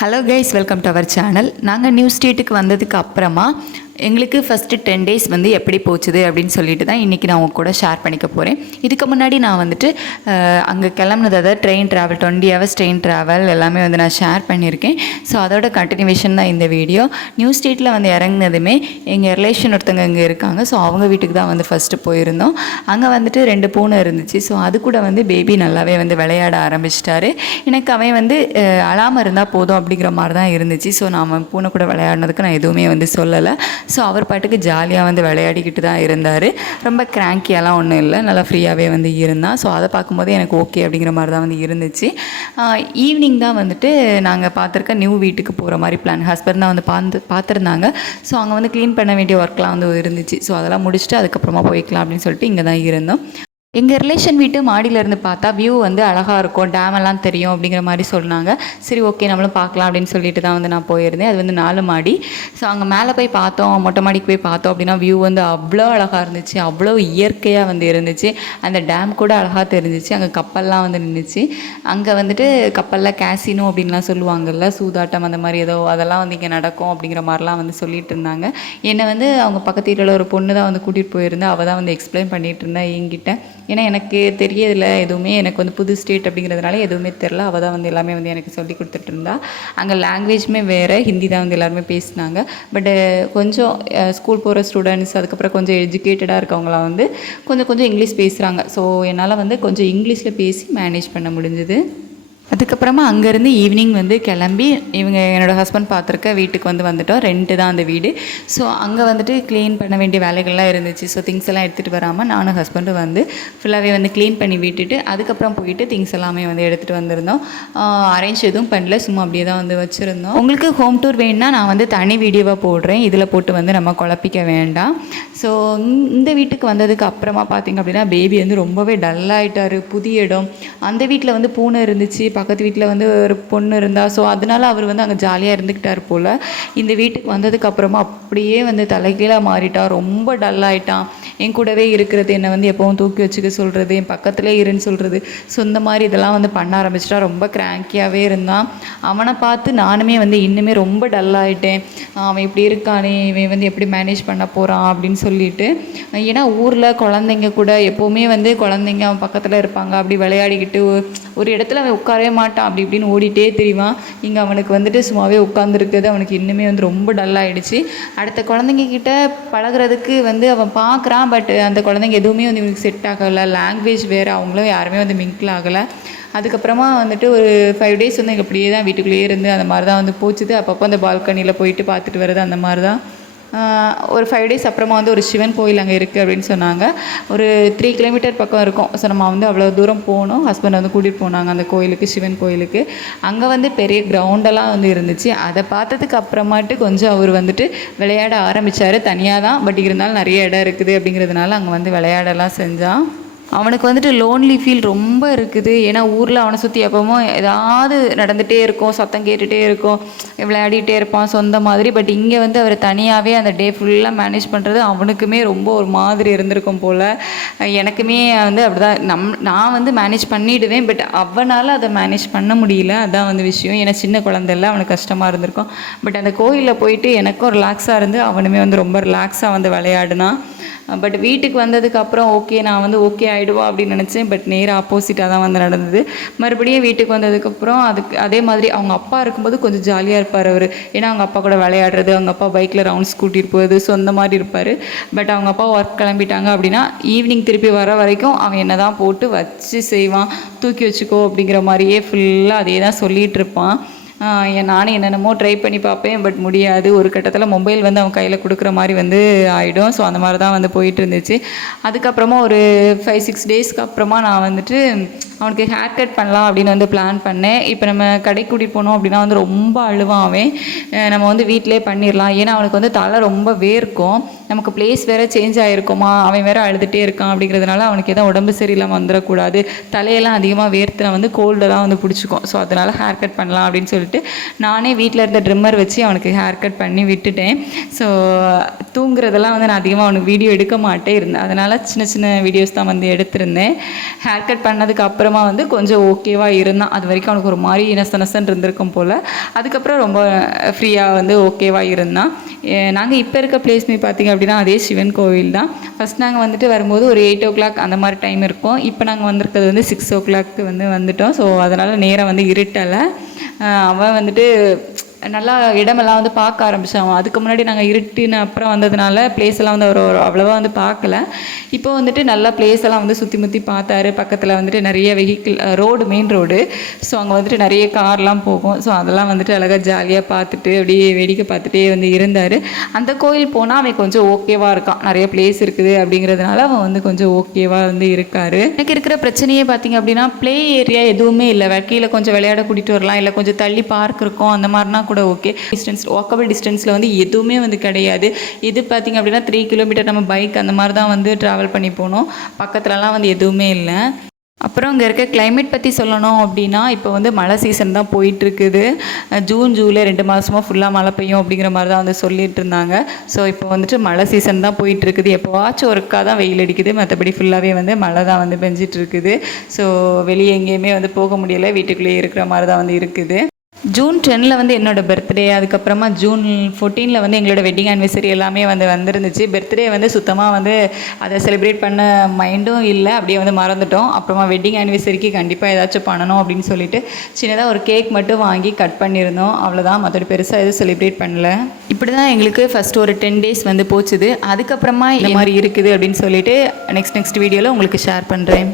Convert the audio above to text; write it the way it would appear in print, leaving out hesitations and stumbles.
Hello guys, welcome to our channel. நாங்கள் new ஸ்டேட்டுக்கு வந்ததுக்கு அப்புறமா எங்களுக்கு ஃபஸ்ட்டு 10 டேஸ் வந்து எப்படி போச்சுது அப்படின்னு சொல்லிட்டு தான் இன்றைக்கி நான் உங்க கூட ஷேர் பண்ணிக்க போகிறேன். இதுக்கு முன்னாடி நான் வந்துட்டு அங்கே கிளம்புனது, அதாவது train travel 20 hours train travel எல்லாமே வந்து நான் ஷேர் பண்ணியிருக்கேன். ஸோ அதோட கண்டினியூவேஷன் தான் இந்த வீடியோ. நியூ ஸ்டேட்டில் வந்து இறங்குனதுமே எங்கள் ரிலேஷன் ஒருத்தங்க இங்கே இருக்காங்க. ஸோ அவங்க வீட்டுக்கு தான் வந்து ஃபஸ்ட்டு போயிருந்தோம். அங்கே வந்துட்டு 2 பூனை இருந்துச்சு. ஸோ அது கூட வந்து பேபி நல்லாவே வந்து விளையாட ஆரம்பிச்சிட்டாரு. எனக்கு அவன் வந்து அழாமல் இருந்தால் போதும் அப்படிங்கிற மாதிரி தான் இருந்துச்சு. ஸோ நான் பூனை கூட விளையாடினதுக்கு நான் எதுவுமே வந்து சொல்லலை. ஸோ அவர் பாட்டுக்கு ஜாலியாக வந்து விளையாடிக்கிட்டு தான் இருந்தார். ரொம்ப கிராங்கியெல்லாம் ஒன்றும் இல்லை, நல்லா ஃப்ரீயாகவே வந்து இருந்தான். ஸோ அதை பார்க்கும்போது எனக்கு ஓகே அப்படிங்கிற மாதிரி தான் வந்து இருந்துச்சு. ஈவினிங் தான் வந்துட்டு நாங்கள் பார்த்துருக்க நியூ வீட்டுக்கு போகிற மாதிரி பிளான். ஹஸ்பண்ட் தான் வந்து பார்த்துருந்தாங்க. ஸோ அங்கே வந்து க்ளீன் பண்ண வேண்டிய ஒர்க்லாம் வந்து இருந்துச்சு. ஸோ அதெல்லாம் முடிச்சுட்டு அதுக்கப்புறமா போய்க்கலாம் அப்படின்னு சொல்லிட்டு இங்கே தான் இருந்தோம். எங்கள் ரிலேஷன் வீட்டு மாடியிலேருந்து பார்த்தா வியூ வந்து அழகாக இருக்கும், டேமெல்லாம் தெரியும் அப்படிங்கிற மாதிரி சொன்னாங்க. சரி, ஓகே, நம்மளும் பார்க்கலாம் அப்படின்னு சொல்லிட்டு தான் வந்து நான் போயிருந்தேன். அது வந்து 4 மாடி. ஸோ அங்கே மேலே போய் பார்த்தோம், மொட்டை மாடிக்கு போய் பார்த்தோம் அப்படின்னா வியூ வந்து அவ்வளோ அழகாக இருந்துச்சு, அவ்வளோ இயற்கையாக வந்து இருந்துச்சு. அந்த டேம் கூட அழகாக தெரிஞ்சிச்சு. அங்கே கப்பல்லாம் வந்து நின்றுச்சு. அங்கே வந்துட்டு கப்பலில் கேசினோ அப்படின்லாம் சொல்லுவாங்கள்ல, சூதாட்டம் அந்த மாதிரி ஏதோ அதெல்லாம் வந்து இங்கே நடக்கும் அப்படிங்கிற மாதிரிலாம் வந்து சொல்லிட்டு இருந்தாங்க. என்னை வந்து அவங்க பக்கத்து வீட்டில் ஒரு பொண்ணு தான் வந்து கூட்டிகிட்டு போயிருந்தேன். அவள் தான் வந்து எக்ஸ்பிளைன் பண்ணிகிட்டு இருந்தேன் என்கிட்ட. ஏன்னா எனக்கு தெரியதில்ல எதுவுமே, எனக்கு வந்து புது ஸ்டேட் அப்படிங்கிறதுனால எதுவுமே தெரில. அவள் தான் வந்து எல்லாமே வந்து எனக்கு சொல்லி கொடுத்துட்டு இருந்தா. அங்கே லாங்குவேஜுமே வேறு, ஹிந்தி தான் வந்து எல்லாருமே பேசினாங்க. பட்டு கொஞ்சம் ஸ்கூல் போகிற ஸ்டூடெண்ட்ஸ், அதுக்கப்புறம் கொஞ்சம் எஜுகேட்டடாக இருக்கவங்களாம் வந்து கொஞ்சம் இங்கிலீஷ் பேசுகிறாங்க. ஸோ என்னால் வந்து கொஞ்சம் இங்கிலீஷில் பேசி மேனேஜ் பண்ண முடிஞ்சுது. அதுக்கப்புறமா அங்கேருந்து ஈவினிங் வந்து கிளம்பி என்னோடய ஹஸ்பண்ட் பார்த்துருக்க வீட்டுக்கு வந்துட்டோம். ரெண்ட்டு தான் அந்த வீடு. ஸோ அங்கே வந்துட்டு க்ளீன் பண்ண வேண்டிய வேலைகள்லாம் இருந்துச்சு. ஸோ திங்ஸ் எல்லாம் எடுத்துகிட்டு வராமல் நானும் ஹஸ்பண்டும் வந்து ஃபுல்லாகவே வந்து க்ளீன் பண்ணி விட்டுட்டு அதுக்கப்புறம் போயிட்டு திங்ஸ் எல்லாமே வந்து எடுத்துகிட்டு வந்திருந்தோம். அரேஞ்ச் எதுவும் பண்ணல, சும்மா அப்படியே தான் வந்து வச்சுருந்தோம். உங்களுக்கு ஹோம் டூர் வேணுன்னா நான் வந்து தனி வீடியோவாக போடுறேன், இதில் போட்டு வந்து நம்ம குழப்பிக்க வேண்டாம். ஸோ இந்த வீட்டுக்கு வந்ததுக்கு அப்புறமா பார்த்திங்க அப்படின்னா பேபி வந்து ரொம்பவே டல்லாகிட்டார். புதிய இடம், அந்த வீட்டில் வந்து பூனை இருந்துச்சு, பக்கத்து வீட்டில் வந்து ஒரு பொண்ணு இருந்தா. ஸோ அதனால அவர் வந்து அங்கே ஜாலியாக இருந்துக்கிட்டார் போல். இந்த வீட்டுக்கு வந்ததுக்கப்புறமா அப்படியே வந்து தலைகீழாக மாறிட்டான், ரொம்ப டல்லாகிட்டான். என் கூடவே இருக்கிறது, என்னை வந்து எப்போவும் தூக்கி வச்சுக்க சொல்கிறது, என் பக்கத்துலேயே இருன்னு சொல்கிறது, ஸோ இந்த மாதிரி இதெல்லாம் வந்து பண்ண ஆரம்பிச்சிட்டா. ரொம்ப கிராங்கியாகவே இருந்தான். அவனை பார்த்து நானுமே வந்து இன்னுமே ரொம்ப டல்லாகிட்டேன். அவன் இப்படி இருக்கானே, இவன் வந்து எப்படி மேனேஜ் பண்ண போகிறான் அப்படின்னு சொல்லிட்டு. ஏன்னா ஊரில் குழந்தைங்க கூட எப்போவுமே வந்து குழந்தைங்க அவன் பக்கத்தில் இருப்பாங்க, அப்படி விளையாடிக்கிட்டு ஒரு இடத்துல அவன் உட்காரவே மாட்டான், அப்படி இப்படின்னு ஓடிட்டே தெரியுவான். இங்கே அவனுக்கு வந்துட்டு சும்மாவே உட்காந்துருக்குது. அவனுக்கு இன்னுமே வந்து ரொம்ப டல்லாகிடுச்சு. அடுத்த குழந்தைங்க கிட்ட பழகிறதுக்கு வந்து அவன் பார்க்குறான். பட் அந்த குழந்தைங்க எதுவுமே வந்து இவனுக்கு செட் ஆகலை. லாங்குவேஜ் வேறு, அவங்களும் யாருமே வந்து மிங்கிள் ஆகலை. அதுக்கப்புறமா வந்துட்டு ஒரு 5 டேஸ் வந்து எங்கள் அப்படியே தான் வீட்டுக்குள்ளேயே இருந்து அந்த மாதிரி தான் வந்து போச்சுது. அப்பப்போ அந்த பால்கனியில் போயிட்டு பார்த்துட்டு வர்றது, அந்த மாதிரி தான். ஒரு 5 டேஸ் அப்புறமா வந்து ஒரு சிவன் கோயில் அங்கே இருக்குது அப்படின்னு சொன்னாங்க. ஒரு 3 கிலோமீட்டர் பக்கம் இருக்கும். ஸோ நம்ம வந்து அவ்வளோ தூரம் போகணும். ஹஸ்பண்ட் வந்து கூட்டிகிட்டு போனாங்க அந்த கோயிலுக்கு, சிவன் கோயிலுக்கு. அங்கே வந்து பெரிய கிரவுண்டெல்லாம் வந்து இருந்துச்சு. அதை பார்த்ததுக்கு அப்புறமாட்டு கொஞ்சம் அவர் வந்துட்டு விளையாட ஆரம்பித்தார். தனியாக தான், பட் இருந்தாலும் நிறைய இடம் இருக்குது அப்படிங்கிறதுனால அங்கே வந்து விளையாடலாம் செஞ்சான். அவனுக்கு வந்துட்டு லோன்லி ஃபீல் ரொம்ப இருக்குது. ஏன்னா ஊரில் அவனை சுற்றி எப்பவும் ஏதாவது நடந்துகிட்டே இருக்கும், சத்தம் கேட்டுகிட்டே இருக்கும், விளையாடிட்டே இருப்பான் சொந்த மாதிரி. பட் இங்கே வந்து அவர் தனியாகவே அந்த டே ஃபுல்லாக மேனேஜ் பண்ணுறது அவனுக்குமே ரொம்ப ஒரு மாதிரி இருந்திருக்கும் போல். எனக்குமே வந்து அப்படி தான் நான் வந்து மேனேஜ் பண்ணிவிடுவேன். பட் அவனால் அதை மேனேஜ் பண்ண முடியல, அதான் வந்து விஷயம். ஏன்னா சின்ன குழந்தைல அவனுக்கு கஷ்டமாக இருந்திருக்கும். பட் அந்த கோயிலில் போயிட்டு எனக்கும் ரிலாக்ஸாக இருந்து அவனுமே வந்து ரொம்ப ரிலாக்ஸாக வந்து விளையாடினான். பட் வீட்டுக்கு வந்ததுக்கப்புறம் ஓகே, நான் வந்து ஓகே ஆகிடுவா அப்படின்னு நினச்சேன். பட் நேராக ஆப்போசிட்டாக தான் வந்து நடந்தது. மறுபடியும் வீட்டுக்கு வந்ததுக்கப்புறம் அதே மாதிரி அவங்க அப்பா இருக்கும்போது கொஞ்சம் ஜாலியாக இருப்பார் அவர். ஏன்னா அவங்க அப்பா கூட விளையாடுறது, அவங்க அப்பா பைக்கில் ரவுண்ட்ஸ் கூட்டிகிட்டு போகிறது, ஸோ அந்த மாதிரி இருப்பார். பட் அவங்க அப்பா ஒர்க் கிளம்பிட்டாங்க அப்படின்னா ஈவினிங் திருப்பி வர வரைக்கும் அவன் என்ன தான் போட்டு வச்சு செய்வான், தூக்கி வச்சுக்கோ அப்படிங்கிற மாதிரியே ஃபுல்லாக அதே தான் சொல்லிகிட்டு இருப்பான். நானும் என்னென்னமோ ட்ரை பண்ணி பார்ப்பேன், பட் முடியாது. ஒரு கட்டத்தில் மொபைல் வந்து அவன் கையில் கொடுக்குற மாதிரி வந்து ஆகிடும். ஸோ அந்த மாதிரி தான் வந்து போயிட்டு இருந்துச்சு. அதுக்கப்புறமா ஒரு 5-6 டேஸ்க்கு அப்புறமா நான் வந்துட்டு அவனுக்கு ஹேர் கட் பண்ணலாம் அப்படின்னு வந்து பிளான் பண்ணேன். இப்போ நம்ம கடைக்கு கூட்டிகிட்டு போனோம் அப்படின்னா வந்து ரொம்ப அழுவான் அவன். நம்ம வந்து வீட்டிலே பண்ணிடலாம். ஏன்னா அவனுக்கு வந்து தலை ரொம்ப வேர்க்கும், நமக்கு பிளேஸ் வேறு சேஞ்ச் ஆகிருக்குமா, அவன் வேறு அழுதுகிட்டே இருக்கான். அப்படிங்கிறதுனால அவனுக்கு எதாவது உடம்பு சரியில்லாமல் வந்துடக்கூடாது. தலையெல்லாம் அதிகமாக வேர்த்து வந்து கோல்டெல்லாம் வந்து பிடிச்சிக்கும். ஸோ அதனால் ஹேர் கட் பண்ணலாம் அப்படின்னு சொல்லிட்டு நானே வீட்டில் இருந்த ட்ரிம்மர் வச்சு அவனுக்கு ஹேர் கட் பண்ணி விட்டுட்டேன். ஸோ தூங்குறதெல்லாம் வந்து நான் அதிகமாக அவனுக்கு வீடியோ எடுக்க மாட்டே இருந்தேன். அதனால் சின்ன சின்ன வீடியோஸ் தான் வந்து எடுத்திருந்தேன். ஹேர் கட் பண்ணதுக்கு அப்புறம் அதுக்கப்புறமா வந்து கொஞ்சம் ஓகேவாக இருந்தான். அது வரைக்கும் அவனுக்கு ஒரு மாதிரி நசன்னு இருந்திருக்கும் போல். அதுக்கப்புறம் ரொம்ப ஃப்ரீயாக வந்து ஓகேவாக இருந்தான். நாங்கள் இப்போ இருக்க பிளேஸ்மே பார்த்திங்க அப்படின்னா அதே சிவன் கோவில் தான். ஃபஸ்ட் நாங்கள் வந்துட்டு வரும்போது ஒரு 8 அந்த மாதிரி டைம் இருக்கும். இப்போ நாங்கள் வந்திருக்கிறது வந்து 6 வந்து வந்துட்டோம். ஸோ அதனால் நேரம் வந்து இருட்டலை. அவன் வந்துட்டு நல்லா இடமெல்லாம் வந்து பார்க்க ஆரம்பித்தான். அதுக்கு முன்னாடி நாங்கள் இருட்டின அப்புறம் வந்ததுனால பிளேஸெல்லாம் வந்து அவர் அவ்வளோவா வந்து பார்க்கல. இப்போ வந்துட்டு நல்லா பிளேஸெல்லாம் வந்து சுற்றி முற்றி பார்த்தாரு. பக்கத்தில் வந்துட்டு நிறைய vehicle road, main road. So அங்கே வந்துட்டு நிறைய கார்லாம் போகும். ஸோ அதெல்லாம் வந்துட்டு அழகாக ஜாலியாக பார்த்துட்டு அப்படியே வேடிக்கை பார்த்துட்டே வந்து இருந்தார். அந்த கோயில் போனால் அவன் கொஞ்சம் ஓகேவாக இருக்கான். நிறைய பிளேஸ் இருக்குது அப்படிங்கிறதுனால அவன் வந்து கொஞ்சம் ஓகேவாக வந்து இருக்கார். எனக்கு இருக்கிற பிரச்சனையே பார்த்திங்க அப்படின்னா ப்ளே ஏரியா எதுவுமே இல்லை. கீழே கொஞ்சம் விளையாட கூட்டிகிட்டு வரலாம், இல்லை கொஞ்சம் தள்ளி பார்க் இருக்கும், அந்த மாதிரினா கூட ஓகே. வாக்கபிள் டிஸ்டன்ஸில் வந்து எதுவுமே வந்து கிடையாது. இது பார்த்திங்க அப்படின்னா 3 கிலோமீட்டர் நம்ம பைக் அந்த மாதிரி தான் வந்து ட்ராவல் பண்ணி போகணும். பக்கத்துலலாம் வந்து எதுவுமே இல்லை. அப்புறம் இங்கே இருக்க கிளைமேட் பற்றி சொல்லணும் அப்படின்னா இப்போ வந்து மழை சீசன் தான் போயிட்டுருக்குது. ஜூன், ஜூலை 2 மாதமாக ஃபுல்லாக மழை பெய்யும் அப்படிங்கிற மாதிரி தான் வந்து சொல்லிட்டு இருந்தாங்க. ஸோ இப்போ வந்துட்டு மழை சீசன் தான் போயிட்டுருக்குது. எப்போவாச்சும் ஒருக்கா தான் வெயில் அடிக்குது, மற்றபடி ஃபுல்லாகவே வந்து மழை தான் வந்து பெஞ்சிட்டு இருக்குது. ஸோ வெளியே எங்கேயுமே வந்து போக முடியலை, வீட்டுக்குள்ளேயே இருக்கிற மாதிரி தான் வந்து இருக்குது. ஜூன் 10 வந்து என்னோடய பர்த்டே. அதுக்கப்புறமா ஜூன் 14 வந்து எங்களோட வெட்டிங் ஆனிவர்சரி எல்லாமே வந்து வந்துருந்துச்சு. பர்த்டே வந்து சுத்தமாக வந்து அதை செலிப்ரேட் பண்ண மைண்டும் இல்லை, அப்படியே வந்து மறந்துட்டோம். அப்புறமா வெட்டிங் ஆனிவர்சரிக்கு கண்டிப்பாக ஏதாச்சும் பண்ணணும் அப்படின்னு சொல்லிட்டு சின்னதாக ஒரு கேக் மட்டும் வாங்கி கட் பண்ணியிருந்தோம். அவ்வளோதான், மற்றபடி பெருசாக எதுவும் செலிப்ரேட் பண்ணல. இப்படி தான் எங்களுக்கு ஃபஸ்ட்டு ஒரு 10 days வந்து போச்சுது. அதுக்கப்புறமா இந்த மாதிரி இருக்குது அப்படின்னு சொல்லிட்டு நெக்ஸ்ட் வீடியோவில் உங்களுக்கு ஷேர் பண்ணுறேன்.